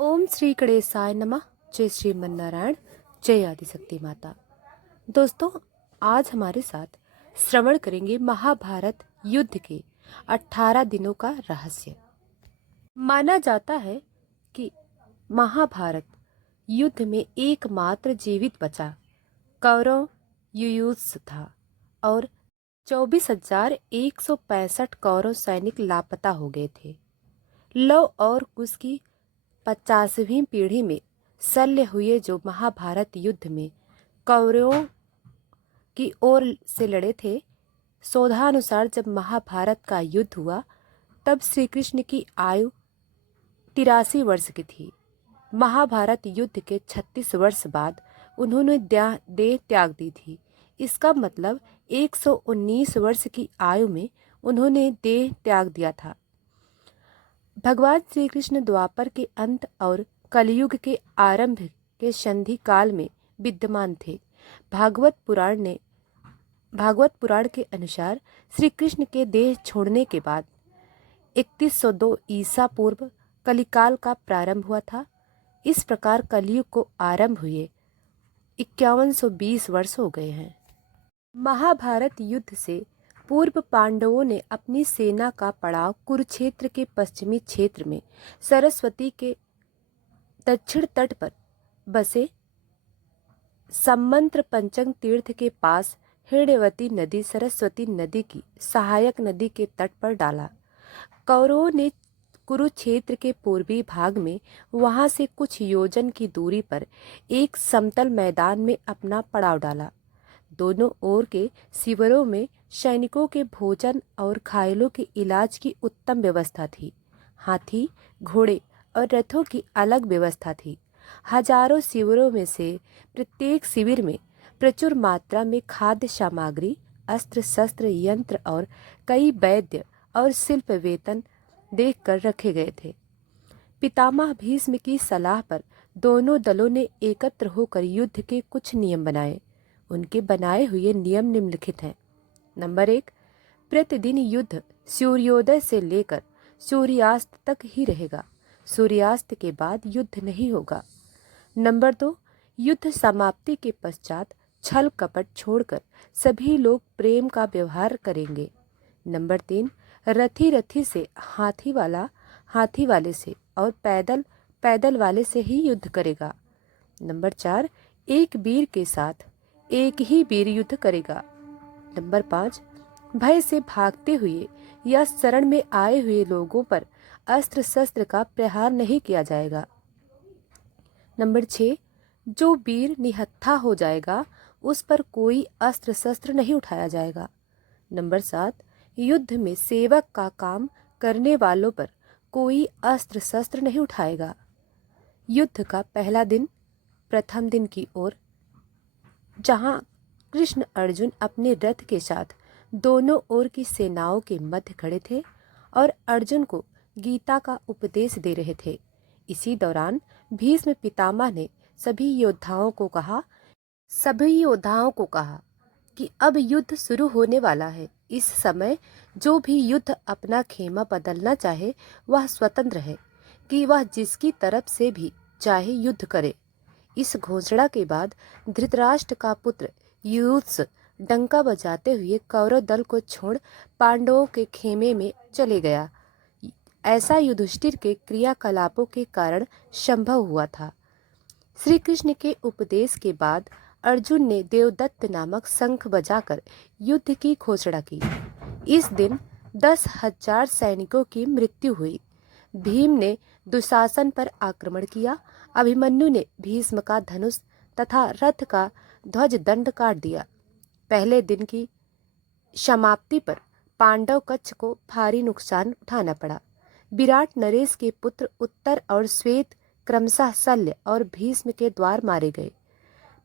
ओम श्री गणेशाय नमः। जय श्रीमन नारायण। जय आदिशक्ति माता। दोस्तों, आज हमारे साथ श्रवण करेंगे महाभारत युद्ध के 18 दिनों का रहस्य। माना जाता है कि महाभारत युद्ध में एकमात्र जीवित बचा कौरव युयुत्सु था और 24,165 कौरव सैनिक लापता हो गए थे। लव और कुश की 50वीं पीढ़ी में शल्य हुए जो महाभारत युद्ध में कौरवों की ओर से लड़े थे। सौधानुसार जब महाभारत का युद्ध हुआ तब श्री कृष्ण की आयु 83 वर्ष की थी। महाभारत युद्ध के 36 वर्ष बाद उन्होंने देह त्याग दी थी। इसका मतलब 119 वर्ष की आयु में उन्होंने देह त्याग दिया था। भगवान श्री कृष्ण द्वापर के अंत और कलयुग के आरंभ के संधि काल में विद्यमान थे। भागवत पुराण के अनुसार श्री कृष्ण के देह छोड़ने के बाद 3102 ईसा पूर्व कलिकाल का प्रारंभ हुआ था। इस प्रकार कलयुग को आरंभ हुए 5120 वर्ष हो गए हैं। महाभारत युद्ध से पूर्व पांडवों ने अपनी सेना का पड़ाव कुरुक्षेत्र के पश्चिमी क्षेत्र में सरस्वती के दक्षिण तट पर बसे सम्मंत्र पंचंग तीर्थ के पास हिरण्यवती नदी सरस्वती नदी की सहायक नदी के तट पर डाला। कौरवों ने कुरुक्षेत्र के पूर्वी भाग में वहां से कुछ योजन की दूरी पर एक समतल मैदान में अपना पड़ाव डाला। दोनों ओर के शिविरों में सैनिकों के भोजन और घायलों के इलाज की उत्तम व्यवस्था थी। हाथी, घोड़े और रथों की अलग व्यवस्था थी। हजारों शिविरों में से प्रत्येक शिविर में प्रचुर मात्रा में खाद्य सामग्री, अस्त्र शस्त्र, यंत्र और कई वैद्य और शिल्प वेतन देखकर रखे गए थे। पितामह भीष्म की सलाह पर दोनों दलों ने एकत्र होकर युद्ध के कुछ नियम बनाए। उनके बनाए हुए नियम निम्नलिखित हैं। नंबर 1, प्रतिदिन युद्ध सूर्योदय से लेकर सूर्यास्त तक ही रहेगा। सूर्यास्त के बाद युद्ध नहीं होगा। नंबर 2, युद्ध समाप्ति के पश्चात छल कपट छोड़कर सभी लोग प्रेम का व्यवहार करेंगे। नंबर 3, रथी से हाथी वाले से और पैदल वाले से ही युद्ध करेगा। नंबर 4, एक वीर के साथ एक ही वीर युद्ध करेगा। नंबर 5, भय से भागते हुए या शरण में आए हुए लोगों पर अस्त्र शस्त्र का प्रहार नहीं किया जाएगा। नंबर 6, जो वीर निहत्था हो जाएगा उस पर कोई अस्त्र शस्त्र नहीं उठाया जाएगा। नंबर 7, युद्ध में सेवक का काम करने वालों पर कोई अस्त्र शस्त्र नहीं उठाएगा। युद्ध का पहला दिन प्रथम दिन की ओर, जहां कृष्ण अर्जुन अपने रथ के साथ दोनों ओर की सेनाओं के मध्य खड़े थे और अर्जुन को गीता का उपदेश दे रहे थे। इसी दौरान भीष्म पितामह ने सभी योद्धाओं को कहा कि अब युद्ध शुरू होने वाला है। इस समय जो भी युद्ध अपना खेमा बदलना चाहे वह स्वतंत्र है कि वह जिसकी तरफ से भी चाहे युद्ध करे। इस घोषणा के बाद धृतराष्ट्र का पुत्र युयुत्सु डंका बजाते हुए कौरव दल को छोड़ पांडवों के खेमे में चले गया। ऐसा युधिष्ठिर के क्रियाकलापों के कारण संभव हुआ था। श्री कृष्ण के उपदेश के बाद अर्जुन ने देवदत्त नामक शंख बजाकर युद्ध की घोषणा की। इस दिन 10,000 सैनिकों की मृत्यु हुई। भीम ने दुशासन पर आक्रमण किया। अभिमन्यु ने भीष्म का धनुष तथा रथ का ध्वज दंड काट दिया। पहले दिन की समाप्ति पर पांडव कक्ष को भारी नुकसान उठाना पड़ा। विराट नरेश के पुत्र उत्तर और श्वेत क्रमशः शल्य और भीष्म के द्वार मारे गए।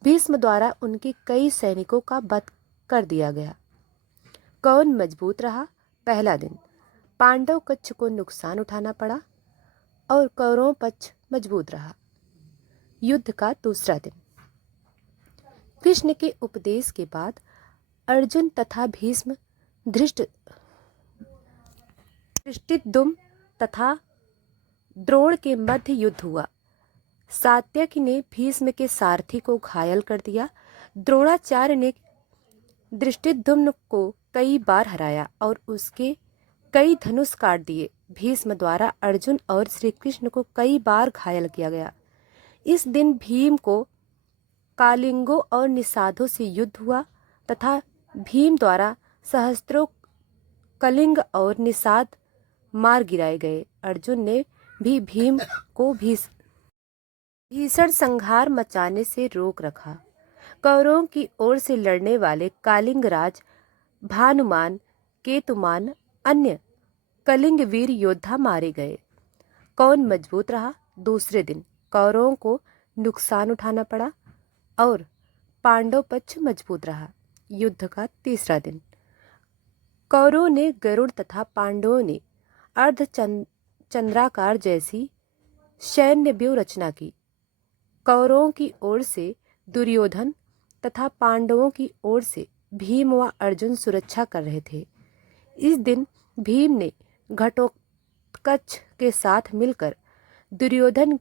भीष्म द्वारा उनके कई सैनिकों का वध कर दिया गया। कौन मजबूत रहा? पहला दिन पांडव कक्ष को नुकसान उठाना पड़ा और कौरव पक्ष मजबूत रहा। युद्ध का दूसरा दिन, कृष्ण के उपदेश के बाद अर्जुन तथा भीष्म, धृष्टद्युम्न तथा द्रोण के मध्य युद्ध हुआ। सात्यकी ने भीष्म के सारथी को घायल कर दिया। द्रोणाचार्य ने धृष्टद्युम्न को कई बार हराया और उसके कई धनुष काट दिए। भीष्म द्वारा अर्जुन और श्री कृष्ण को कई बार घायल किया गया। इस दिन भीम को कालिंगों और निषादों से युद्ध हुआ तथा भीम द्वारा सहस्त्रों कलिंग और निषाद मार गिराए गए। अर्जुन ने भी भीम को भीषण संहार मचाने से रोक रखा। कौरवों की ओर से लड़ने वाले कालिंग राज भानुमान, केतुमान, अन्य कलिंग वीर योद्धा मारे गए। कौन मजबूत रहा? दूसरे दिन कौरवों को नुकसान उठाना पड़ा और पांडव पक्ष मजबूत रहा। युद्ध का तीसरा दिन कौरवों ने गरुड़ तथा पांडवों ने अर्धचंद्राकार जैसी सैन्य व्यूह रचना की। कौरवों की ओर से दुर्योधन तथा पांडवों की ओर से भीम व अर्जुन सुरक्षा कर रहे थे। इस दिन भीम ने घटोत्कच के साथ मिलकर दुर्योधन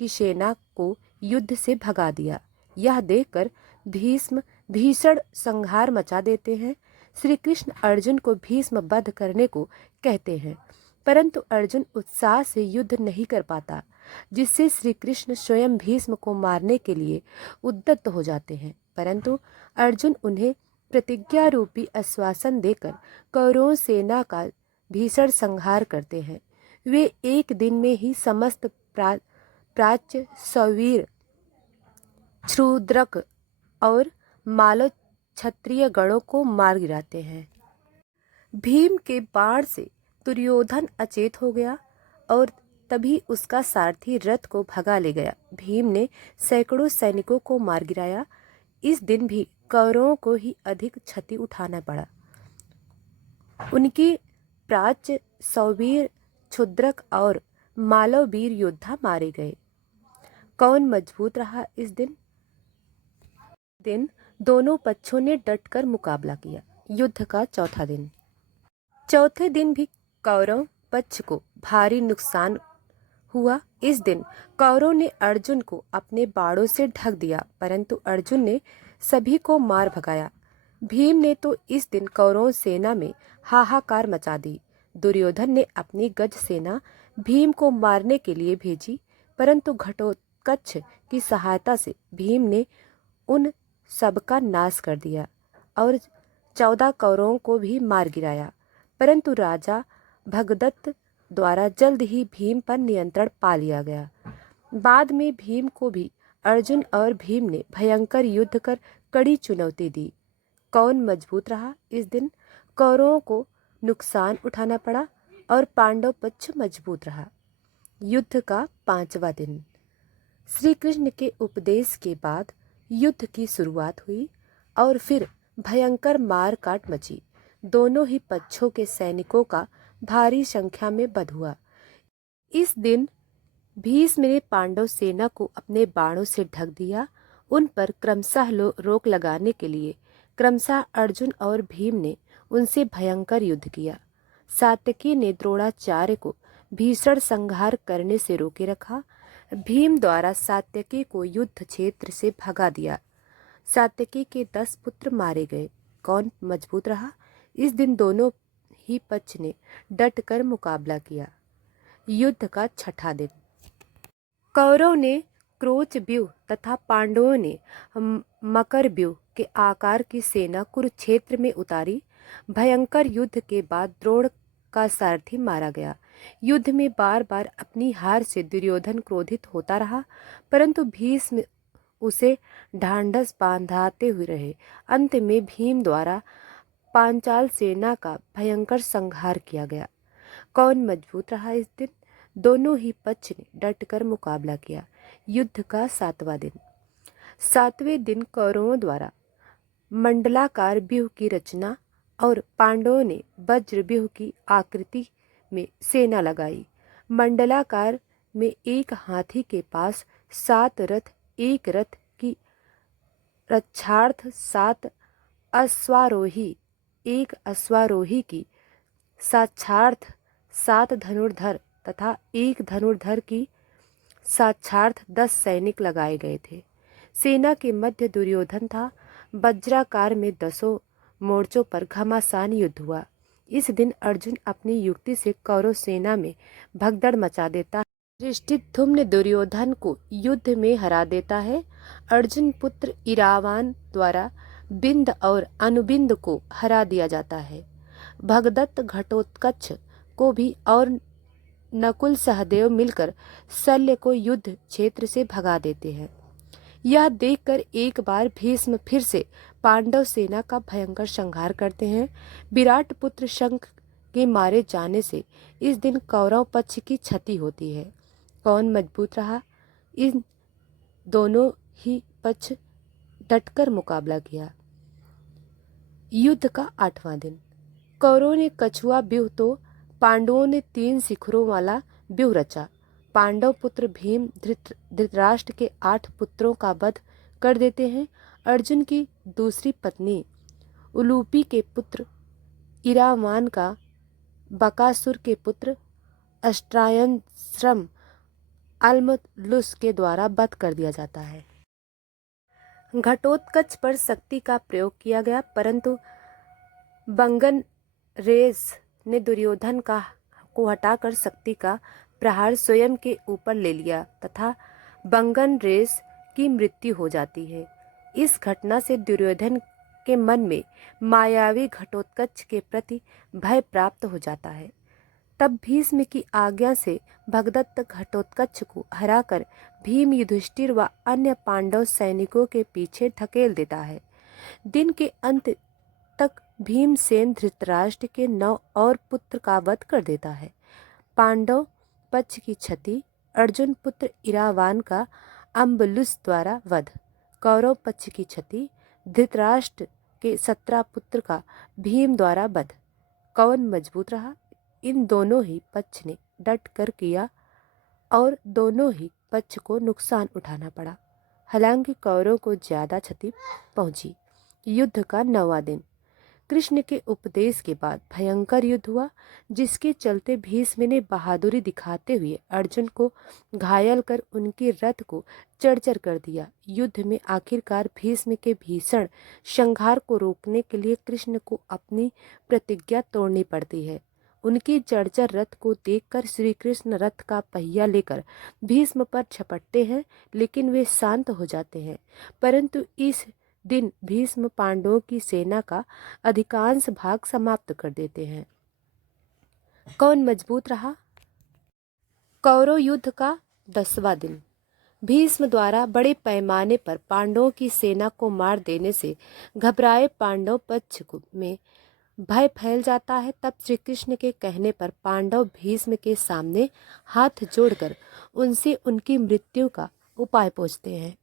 की सेना को युद्ध से भगा दिया। यह देखकर भीष्म भीषण संहार मचा देते हैं। श्री कृष्ण अर्जुन को भीष्म वध करने को कहते हैं, परंतु अर्जुन उत्साह से युद्ध नहीं कर पाता, जिससे श्री कृष्ण स्वयं भीष्म को मारने के लिए उद्यत हो जाते हैं। परंतु अर्जुन उन्हें प्रतिज्ञा रूपी आश्वासन देकर कौरव सेना का भीषण संहार करते हैं। वे एक दिन में ही समस्त प्राच्य, सौवीर, क्षुद्रक और मालव क्षत्रिय गणों को मार गिराते हैं। भीम के बाण से दुर्योधन अचेत हो गया और तभी उसका सारथी रथ को भगा ले गया। भीम ने सैकड़ों सैनिकों को मार गिराया। इस दिन भी कौरवों को ही अधिक क्षति उठाना पड़ा। उनकी प्राच्य, सौवीर, क्षुद्रक और मालववीर योद्धा मारे गए। कौन मजबूत रहा? इस दिन दोनों पक्षों ने डटकर मुकाबला किया। युद्ध का चौथा दिन चौथे दिन भी कौरव पक्ष को भारी नुकसान हुआ। इस दिन कौरव ने अर्जुन को अपने बाणों से ढक दिया, परंतु अर्जुन ने सभी को मार भगाया। भीम ने तो इस दिन कौरव सेना में हाहाकार मचा दी। दुर्योधन ने अपनी गज सेना भीम को मारने के लिए भेजी, परंतु घटोत्कच की सहायता से भीम ने उन सबका नाश कर दिया और 14 कौरवों को भी मार गिराया। परंतु राजा भगदत्त द्वारा जल्द ही भीम पर नियंत्रण पा लिया गया। बाद में भीम को भी अर्जुन और भीम ने भयंकर युद्ध कर कड़ी चुनौती दी। कौन मजबूत रहा? इस दिन कौरवों को नुकसान उठाना पड़ा और पांडव पक्ष मजबूत रहा। युद्ध का पांचवा दिन श्री कृष्ण के उपदेश के बाद युद्ध की शुरुआत हुई और फिर भयंकर मार काट मची। दोनों ही पक्षों के सैनिकों का भारी संख्या में वध हुआ। इस दिन भीष्म ने पांडव सेना को अपने बाणों से ढक दिया। उन पर क्रमशः रोक लगाने के लिए क्रमशः अर्जुन और भीम ने उनसे भयंकर युद्ध किया। सात्यकी ने द्रोणाचार्य को भीषण संहार करने से रोके रखा। भीम द्वारा सात्यकी को युद्ध क्षेत्र से भगा दिया। सात्यकी के 10 पुत्र मारे गए। कौन मजबूत रहा? इस दिन दोनों ही पक्ष ने डटकर मुकाबला किया। युद्ध का छठा दिन कौरव ने क्रोच व्यूह तथा पांडवों ने मकर व्यूह के आकार की सेना कुरुक्षेत्र में उतारी। भयंकर युद्ध के बाद द्रोण का सारथी मारा गया। युद्ध में बार बार अपनी हार से दुर्योधन क्रोधित होता रहा, परंतु भीष्म उसे ढांढस बांधाते हुए रहे। अंत में भीम द्वारा पांचाल सेना का भयंकर संहार किया गया। कौन मजबूत रहा? इस दिन दोनों ही पक्ष ने डटकर मुकाबला किया। युद्ध का सातवां दिन सातवें दिन कौरवों द्वारा मंडलाकार व्यूह की रचना और पांडवों ने वज्र व्यूह की आकृति में सेना लगाई। मंडलाकार में एक हाथी के पास 7 रथ, एक रथ की रक्षार्थ 7 अश्वारोही, एक अश्वारोही की साक्षार्थ 7 धनुर्धर तथा एक धनुर्धर की साक्षार्थ 10 सैनिक लगाए गए थे। सेना के मध्य दुर्योधन था। वज्राकार में 10 मोर्चों पर घमासान युद्ध हुआ। इस दिन अर्जुन अपनी युक्ति से कौरव सेना में भगदड़ मचा देता है। धृष्टद्युम्न दुर्योधन को युद्ध में हरा देता है। अर्जुन पुत्र इरावान द्वारा बिंद और अनुबिंद को हरा दिया जाता है। भगदत्त घटोत्कच को भी और नकुल सहदेव मिलकर शल्य को युद्ध क्षेत्र से भगा देते हैं। यह देखकर एक बार भीष्म फिर से पांडव सेना का भयंकर संहार करते हैं। विराट पुत्र शंख के मारे जाने से इस दिन कौरव पक्ष की क्षति होती है। कौन मजबूत रहा? इन दोनों ही पक्ष डटकर मुकाबला किया। युद्ध का 8वां दिन। कौरवों ने कछुआ व्यूह तो पांडवों ने 3 शिखरों वाला व्यूह रचा। पांडव पुत्र भीम धृतराष्ट्र के 8 पुत्रों का वध कर देते हैं। अर्जुन की दूसरी पत्नी उलूपी के पुत्र इरावान का बकासुर के पुत्र अष्ट्रायश्रम अल्मलुस के द्वारा वध कर दिया जाता है। घटोत्कच पर शक्ति का प्रयोग किया गया, परंतु बंगन रेस ने दुर्योधन को हटाकर शक्ति का प्रहार स्वयं के ऊपर ले लिया तथा बंगन रेस की मृत्यु हो जाती है। इस घटना से दुर्योधन के मन में मायावी घटोत्कच के प्रति भय प्राप्त हो जाता है। तब भीष्म की आज्ञा से भगदत्त घटोत्कच को हराकर भीम युधिष्ठिर व अन्य पांडव सैनिकों के पीछे धकेल देता है। दिन के अंत तक भीमसेन धृतराष्ट्र के 9 और पुत्र का वध कर देता है। पांडव पक्ष की क्षति। अर्जुन पुत्र इरावान का अम्बलुस द्वारा वध। कौरव पक्ष की क्षति। धृतराष्ट्र के 17 पुत्र का भीम द्वारा वध। कौन मजबूत रहा? इन दोनों ही पक्ष ने डट कर किया और दोनों ही पक्ष को नुकसान उठाना पड़ा। हालांकि कौरवों को ज्यादा क्षति पहुंची। युद्ध का 9वां दिन। कृष्ण के उपदेश के बाद भयंकर युद्ध हुआ, जिसके चलते भीष्म ने बहादुरी दिखाते हुए अर्जुन को घायल कर उनके रथ को चरचर कर दिया। युद्ध में आखिरकार भीष्म के भीषण संहार को रोकने के लिए कृष्ण को अपनी प्रतिज्ञा तोड़नी पड़ती है। उनकी चरचर रथ को देखकर श्री कृष्ण रथ का पहिया लेकर भीष्म पर झपटते हैं, लेकिन वे शांत हो जाते हैं। परंतु इस दिन भीष्म पांडवों की सेना का अधिकांश भाग समाप्त कर देते हैं। कौन मजबूत रहा? कौरव युद्ध का 10वां दिन। भीष्म द्वारा बड़े पैमाने पर पांडवों की सेना को मार देने से घबराए पांडव पक्ष में भय फैल जाता है। तब श्री कृष्ण के कहने पर पांडव भीष्म के सामने हाथ जोड़कर उनसे उनकी मृत्यु का उपाय पूछते हैं।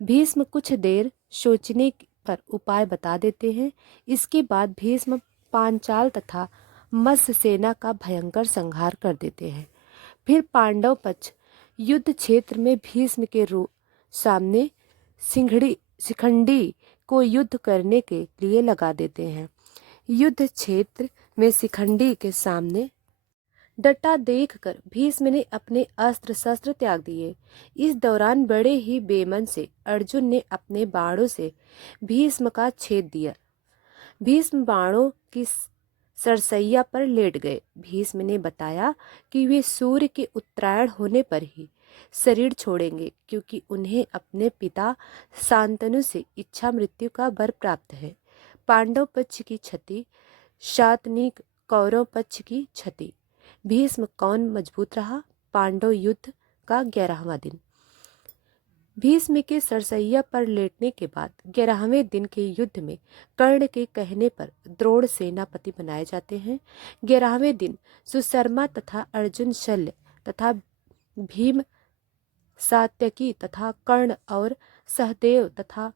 भीष्म कुछ देर सोचने पर उपाय बता देते हैं। इसके बाद भीष्म पांचाल तथा मत्स्य सेना का भयंकर संहार कर देते हैं। फिर पांडव पक्ष युद्ध क्षेत्र में भीष्म के सामने शिखंडी को युद्ध करने के लिए लगा देते हैं। युद्ध क्षेत्र में शिखंडी के सामने डटा देखकर भीष्म ने अपने अस्त्र शस्त्र त्याग दिए। इस दौरान बड़े ही बेमन से अर्जुन ने अपने बाणों से भीष्म का छेद दिया। भीष्म बाणों की सरसैया पर लेट गए। भीष्म ने बताया कि वे सूर्य के उत्तरायण होने पर ही शरीर छोड़ेंगे, क्योंकि उन्हें अपने पिता शांतनु से इच्छा मृत्यु का वर प्राप्त है। पांडव पक्ष की क्षति। शातनिक कौरव पक्ष की क्षति। भीष्म कौन मजबूत रहा? पांडव युद्ध का 11वां दिन। भीष्म के सरसैया पर लेटने के बाद 11वें दिन के युद्ध में कर्ण के कहने पर द्रोण सेनापति बनाए जाते हैं। 11वें दिन सुशर्मा तथा अर्जुन शल्य तथा भीम सात्यकी तथा कर्ण और सहदेव तथा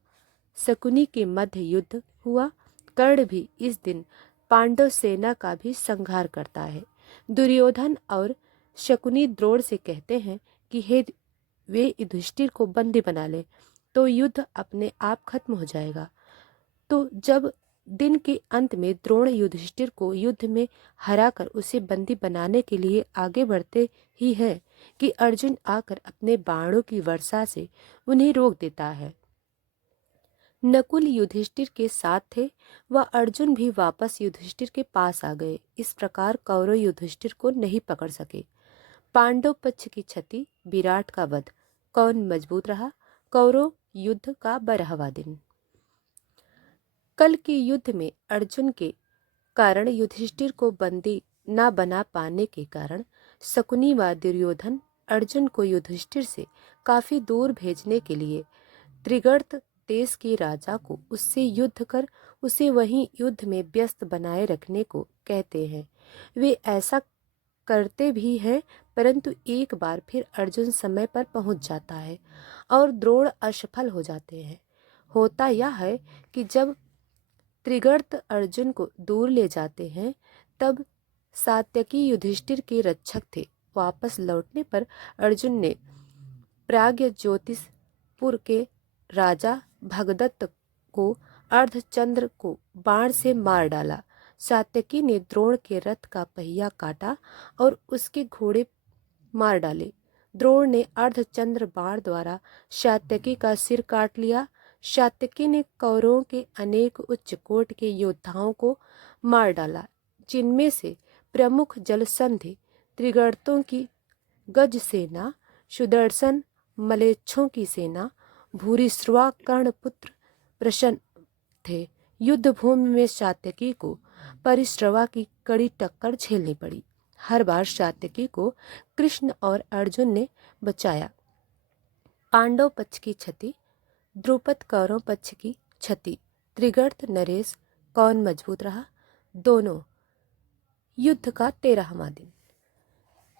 शकुनी के मध्य युद्ध हुआ। कर्ण भी इस दिन पांडव सेना का भी संहार करता है। दुर्योधन और शकुनी द्रोण से कहते हैं कि हे वे युधिष्ठिर को बंदी बना ले, तो युद्ध अपने आप खत्म हो जाएगा। तो जब दिन के अंत में द्रोण युधिष्ठिर को युद्ध में हराकर उसे बंदी बनाने के लिए आगे बढ़ते ही हैं कि अर्जुन आकर अपने बाणों की वर्षा से उन्हें रोक देता है। नकुल युधिष्ठिर के साथ थे, वह अर्जुन भी वापस युधिष्ठिर के पास आ गए। इस प्रकार कौरव युधिष्ठिर को नहीं पकड़ सके। पांडव पक्ष की क्षति, विराट का वध, कौन मजबूत रहा? कौरव युद्ध का 12वां दिन। कल के युद्ध में अर्जुन के कारण युधिष्ठिर को बंदी न बना पाने के कारण शकुनी व दुर्योधन अर्जुन को युधिष्ठिर से काफी दूर भेजने के लिए त्रिगर्त देश के राजा को उससे युद्ध कर उसे वहीं युद्ध में व्यस्त बनाए रखने को कहते हैं। वे ऐसा करते भी हैं, परंतु एक बार फिर अर्जुन समय पर पहुंच जाता है और द्रोण असफल हो जाते हैं। होता यह है कि जब त्रिगर्त अर्जुन को दूर ले जाते हैं, तब सात्यकी युधिष्ठिर के रक्षक थे। वापस लौटने पर अर्जुन ने प्राग्ञ ज्योतिषपुर के राजा भगदत्त को अर्धचंद्र को बाण से मार डाला। सात्यकी ने द्रोण के रथ का पहिया काटा और उसके घोड़े मार डाले। द्रोण ने अर्धचंद्र बाण द्वारा सात्यकी का सिर काट लिया। सात्यकी ने कौरवों के अनेक उच्च कोट के योद्धाओं को मार डाला, जिनमें से प्रमुख जलसंधि त्रिगर्तों की गज सेना, सुदर्शन मलेच्छों की सेना, भूरिश्रवा कर्णपुत्र प्रसन्न थे। युद्ध भूमि में सात्यकी को परिश्रवा की कड़ी टक्कर झेलनी पड़ी। हर बार सात्यकी को कृष्ण और अर्जुन ने बचाया। पांडव पक्ष की क्षति, द्रुपद कौरव पक्ष की क्षति, त्रिगर्त नरेश, कौन मजबूत रहा? दोनों। युद्ध का 13वां दिन।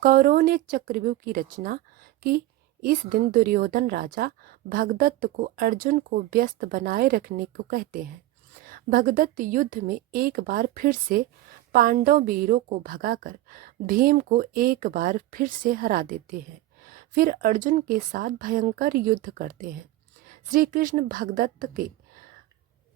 कौरवों ने चक्रव्यूह की रचना की। इस दिन दुर्योधन राजा भगदत्त को अर्जुन को व्यस्त बनाए रखने को कहते हैं। भगदत्त युद्ध में एक बार फिर से पांडव वीरों को भगाकर भीम को एक बार फिर से हरा देते हैं। फिर अर्जुन के साथ भयंकर युद्ध करते हैं। श्री कृष्ण भगदत्त के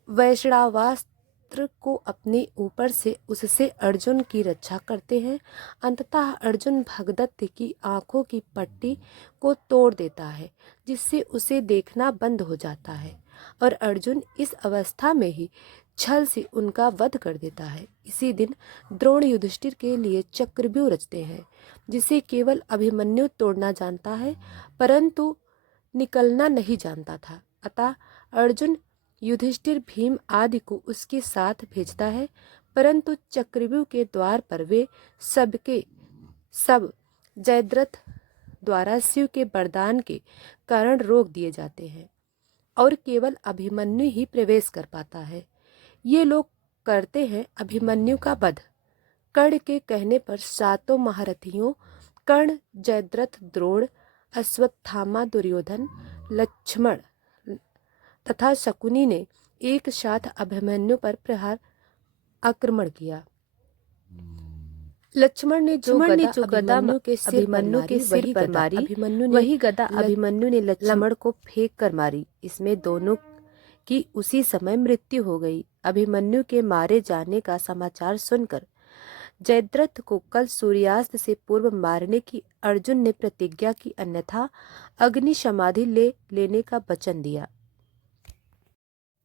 वैष्णवास्त्र को अपने ऊपर से उससे अर्जुन की रक्षा करते हैं। अंततः अर्जुन भगदत्त की आंखों की पट्टी को तोड़ देता है, जिससे उसे देखना बंद हो जाता है और अर्जुन इस अवस्था में ही छल से उनका वध कर देता है। इसी दिन द्रोण युधिष्ठिर के लिए चक्रव्यूह रचते हैं, जिसे केवल अभिमन्यु तोड़ना जानता है, परंतु निकलना नहीं जानता था। अतः अर्जुन युधिष्ठिर भीम आदि को उसके साथ भेजता है, परंतु चक्रव्यूह के द्वार पर वे सबके सब जयद्रथ द्वारा शिव के वरदान के कारण रोक दिए जाते हैं और केवल अभिमन्यु ही प्रवेश कर पाता है। ये लोग करते हैं अभिमन्यु का वध। कर्ण के कहने पर सातों महारथियों कर्ण, जयद्रथ, द्रोण, अश्वत्थामा, दुर्योधन, लक्ष्मण तथा शकुनी ने एक साथ अभिमन्यु पर प्रहार आक्रमण किया। लक्ष्मण ने जो गदा अभिमन्यु के सिर पर मारी, वही गदा अभिमन्यु ने लक्ष्मण को फेंक कर मारी। इसमें दोनों की उसी समय मृत्यु हो गई। अभिमन्यु के मारे जाने का समाचार सुनकर जयद्रथ को कल सूर्यास्त से पूर्व मारने की अर्जुन ने प्रतिज्ञा की, अन्यथा अग्नि समाधि लेने का वचन दिया।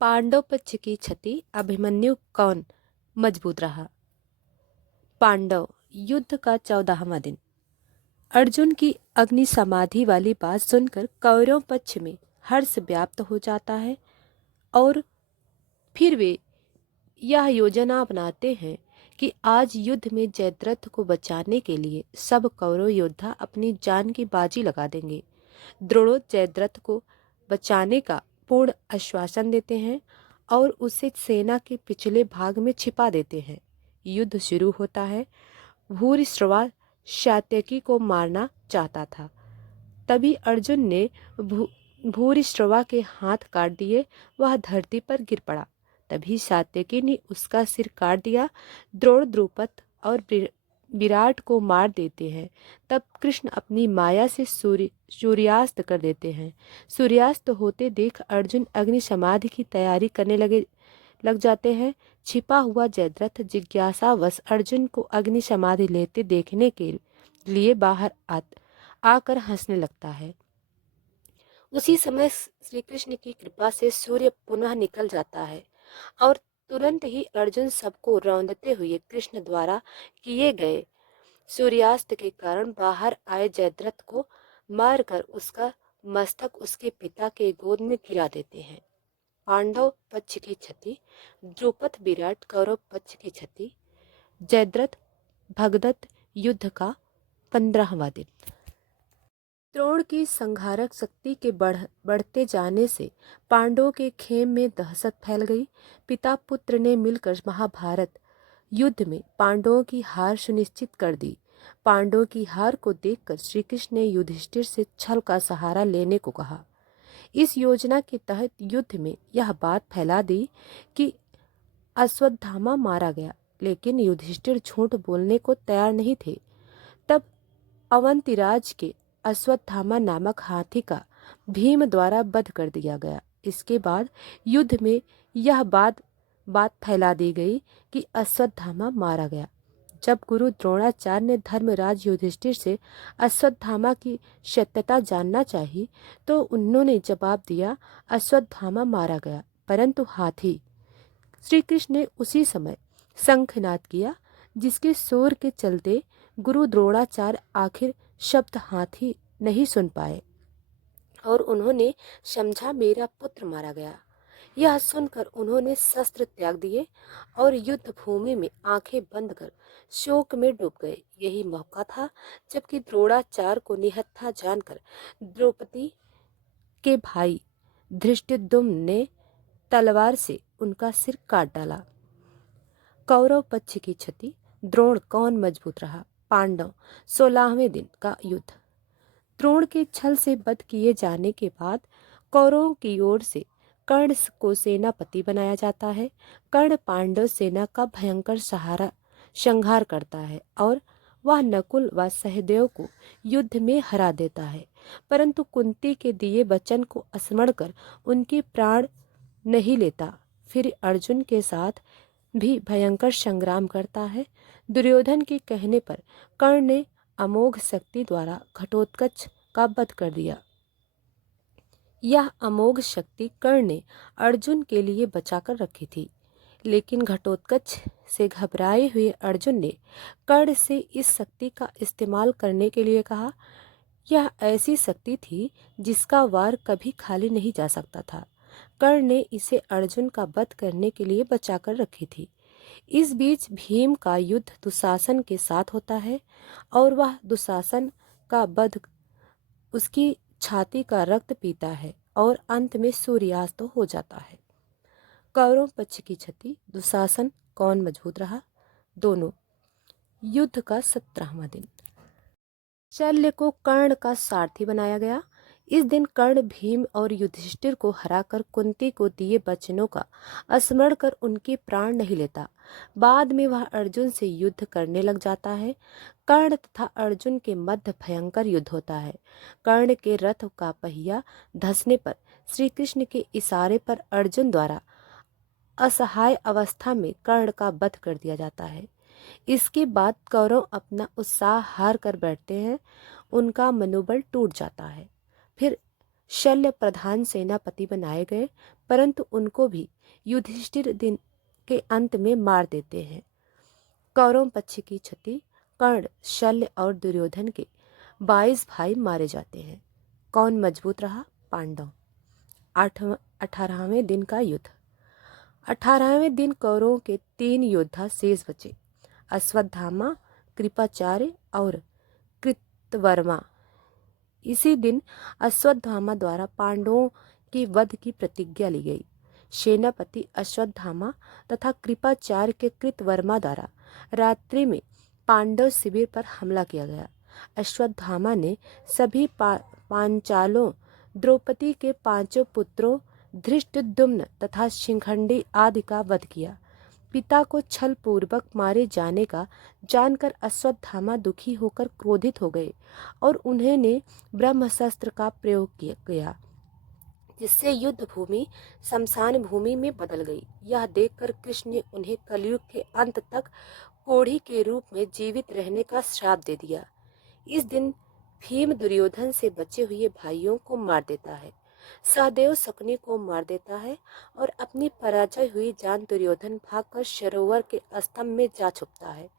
पांडव पक्ष की क्षति, अभिमन्यु कौन मजबूत रहा? पांडव। युद्ध का 14वां दिन। अर्जुन की अग्नि समाधि वाली बात सुनकर कौरव पक्ष में हर्ष व्याप्त हो जाता है और फिर वे यह योजना बनाते हैं कि आज युद्ध में जयद्रथ को बचाने के लिए सब कौरव योद्धा अपनी जान की बाजी लगा देंगे। द्रोण जयद्रथ को बचाने का पूर्ण आश्वासन देते हैं और उसे सेना के पिछले भाग में छिपा देते हैं। युद्ध शुरू होता है। भूरिश्रवा सात्यकी को मारना चाहता था, तभी अर्जुन ने भूरिश्रवा के हाथ काट दिए। वह धरती पर गिर पड़ा। तभी सात्यकी ने उसका सिर काट दिया। द्रोण, द्रुपद और विराट को मार देते हैं। तब कृष्ण अपनी माया से सूर्यास्त कर देते हैं। सूर्यास्त होते देख अर्जुन अग्नि समाधि की तैयारी करने लग जाते हैं। छिपा हुआ जयद्रथ जिज्ञासावश अर्जुन को अग्नि समाधि लेते देखने के लिए बाहर आकर हंसने लगता है। उसी समय श्री कृष्ण की कृपा से सूर्य पुनः निकल जाता है और तुरंत ही अर्जुन सबको रौंदते हुए कृष्ण द्वारा किए गए सूर्यास्त के कारण बाहर आए जयद्रथ को मारकर उसका मस्तक उसके पिता के गोद में गिरा देते हैं। पांडव पक्ष की क्षति, द्रुपद विराट कौरव पक्ष की क्षति। जयद्रथ भगदत्त युद्ध का 15वां दिन। द्रोण की संहारक शक्ति के बढ़ते जाने से पांडवों के खेम में दहशत फैल गई। पिता पुत्र ने मिलकर महाभारत युद्ध में पांडवों की हार सुनिश्चित कर दी। पांडवों की हार को देखकर श्री कृष्ण ने युधिष्ठिर से छल का सहारा लेने को कहा। इस योजना के तहत युद्ध में यह बात फैला दी कि अश्वत्थामा मारा गया, लेकिन युधिष्ठिर झूठ बोलने को तैयार नहीं थे। तब अवंतिराज के अश्वत्थामा नामक हाथी का भीम द्वारा वध कर दिया गया। इसके बाद युद्ध में यह बात फैला दी गई कि अश्वत्थामा मारा गया। जब गुरु द्रोणाचार्य ने धर्मराज युधिष्ठिर से अश्वत्थामा की सत्यता जानना चाहिए तो उन्होंने जवाब दिया, अश्वत्थामा मारा गया, परंतु हाथी। श्री कृष्ण ने उसी समय शंखनाद किया, जिसके शोर के चलते गुरु द्रोणाचार्य आखिर शब्द हाथी नहीं सुन पाए और उन्होंने समझा मेरा पुत्र मारा गया। यह सुनकर उन्होंने शस्त्र त्याग दिए और युद्ध भूमि में आंखें बंद कर शोक में डूब गए। यही मौका था जबकि द्रोणाचार्य को निहत्था जानकर द्रौपदी के भाई धृष्टद्युम्न ने तलवार से उनका सिर काट डाला। कौरव पक्ष की क्षति। द्रोण कौन मजबूत रहा। पांडव 16वें दिन का युद्ध। द्रोण के छल से वध किए जाने के बाद कौरवों की ओर से कर्ण को सेनापति बनाया जाता है। कर्ण पांडव सेना का भयंकर संहार करता है और वह नकुल व सहदेव को युद्ध में हरा देता है, परंतु कुंती के दिए वचन को स्मरण कर उनके प्राण नहीं लेता। फिर अर्जुन के साथ भी भयंकर संग्राम करता है। दुर्योधन के कहने पर कर्ण ने अमोघ शक्ति द्वारा घटोत्कच का वध कर दिया। यह अमोघ शक्ति कर्ण ने अर्जुन के लिए बचाकर रखी थी, लेकिन घटोत्कच से घबराए हुए अर्जुन ने कर्ण से इस शक्ति का इस्तेमाल करने के लिए कहा। यह ऐसी शक्ति थी जिसका वार कभी खाली नहीं जा सकता था। कर्ण ने इसे अर्जुन का वध करने के लिए बचाकर रखी थी। इस बीच भीम का युद्ध दुशासन के साथ होता है और वह दुशासन का वध उसकी छाती का रक्त पीता है और अंत में सूर्यास्त हो जाता है। कौरव पक्ष की क्षति। दुशासन कौन मजबूत रहा। दोनों। युद्ध का 17वां दिन। शल्य को कर्ण का सारथी बनाया गया। इस दिन कर्ण भीम और युधिष्ठिर को हराकर कुंती को दिए वचनों का स्मरण कर उनके प्राण नहीं लेता। बाद में वह अर्जुन से युद्ध करने लग जाता है। कर्ण तथा अर्जुन के मध्य भयंकर युद्ध होता है। कर्ण के रथ का पहिया धंसने पर श्री कृष्ण के इशारे पर अर्जुन द्वारा असहाय अवस्था में कर्ण का वध कर दिया जाता है। इसके बाद कौरव अपना उत्साह हार कर बैठते हैं। उनका मनोबल टूट जाता है। फिर शल्य प्रधान सेनापति बनाए गए, परंतु उनको भी युधिष्ठिर दिन के अंत में मार देते हैं। कौरव पक्ष की क्षति। कर्ण, शल्य और दुर्योधन के 22 भाई मारे जाते हैं। कौन मजबूत रहा। पांडव। 18वें दिन का युद्ध। 18वें दिन कौरवों के 3 योद्धा शेष बचे, अश्वत्थामा, कृपाचार्य और कृतवर्मा। इसी दिन अश्वत्थामा द्वारा पांडवों के वध की प्रतिज्ञा ली गई। सेनापति अश्वत्थामा तथा कृपाचार्य के कृतवर्मा द्वारा रात्रि में पांडव शिविर पर हमला किया गया। अश्वत्थामा ने सभी पांचालों, द्रौपदी के 5 पुत्रों धृष्टद्युम्न तथा शिखंडी आदि का वध किया। पिता को छल पूर्वक मारे जाने का जानकर अश्वत्थामा दुखी होकर क्रोधित हो गए और उन्होंने ब्रह्मशस्त्र का प्रयोग किया, जिससे युद्ध भूमि शमशान भूमि में बदल गई। यह देखकर कृष्ण ने उन्हें कलयुग के अंत तक कोढ़ी के रूप में जीवित रहने का श्राप दे दिया। इस दिन भीम दुर्योधन से बचे हुए भाइयों को मार देता है। सहदेव शकुनी को मार देता है और अपनी पराजय हुई जान दुर्योधन भागकर सरोवर के स्तंभ में जा छुपता है।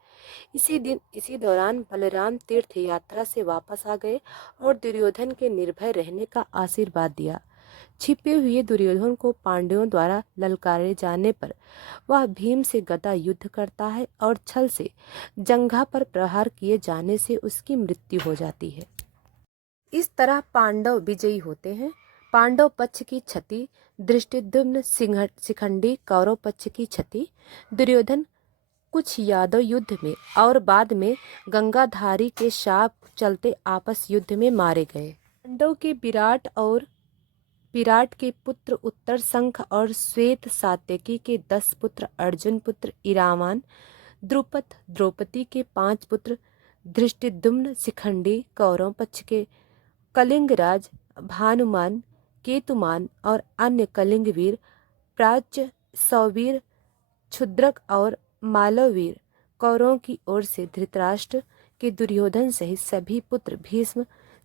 इसी दौरान बलराम तीर्थ यात्रा से वापस आ गए और दुर्योधन के निर्भय रहने का आशीर्वाद दिया। छिपे हुए दुर्योधन को पांडवों द्वारा ललकारे जाने पर वह भीम से गदा युद्ध करता है और छल से जंघा पर प्रहार किए जाने से उसकी मृत्यु हो जाती है। इस तरह पांडव विजयी होते हैं। पांडव पक्ष की क्षति, धृष्टद्युम्न शिखंडी कौरव पक्ष की क्षति। दुर्योधन कुछ यादव युद्ध में और बाद में गंगाधारी के शाप चलते आपस युद्ध में मारे गए। पांडव के विराट के पुत्र उत्तर शंख और श्वेत सात्यकी के 10 पुत्र, अर्जुन पुत्र इरावान, द्रुपद द्रौपदी के 5 पुत्र, धृष्टद्युम्न शिखंडी कौरव पक्ष के, कलिंगराज भानुमान, केतुमान और अन्य कलिंग वीर, प्राच्य सौवीर, क्षुद्रक और मालवीर कौरवों की ओर से धृतराष्ट्र के दुर्योधन सहित सभी पुत्र भीष्म,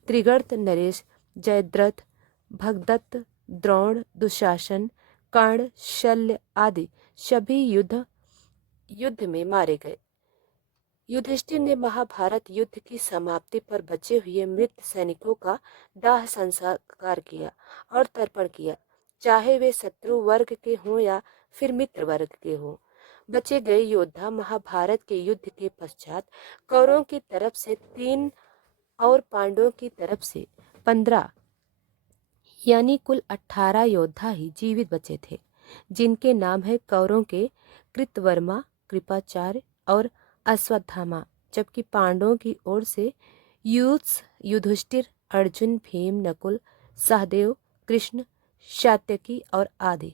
त्रिगर्त, नरेश, जयद्रथ, भगदत्त, द्रोण, दुशासन, कर्ण, शल्य आदि सभी युद्ध में मारे गए। युधिष्ठिर ने महाभारत युद्ध की समाप्ति पर बचे हुए मृत सैनिकों का दाह संस्कार किया और तर्पण किया, चाहे वे शत्रु वर्ग के हों या फिर मित्र वर्ग के हों। बचे गए योद्धा महाभारत के युद्ध के पश्चात कौरवों की तरफ से 3 और पांडवों की तरफ से 15 यानी कुल 18 योद्धा ही जीवित बचे थे, जिनके नाम है कौरवों के कृतवर्मा, कृपाचार्य और अश्वत्थामा, जबकि पांडवों की ओर से युधिष्ठिर, अर्जुन, भीम, नकुल, सहदेव, कृष्ण, सात्यकी और आदि।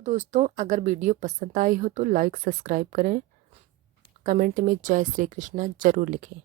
दोस्तों, अगर वीडियो पसंद आई हो तो लाइक सब्सक्राइब करें। कमेंट में जय श्री कृष्णा जरूर लिखें।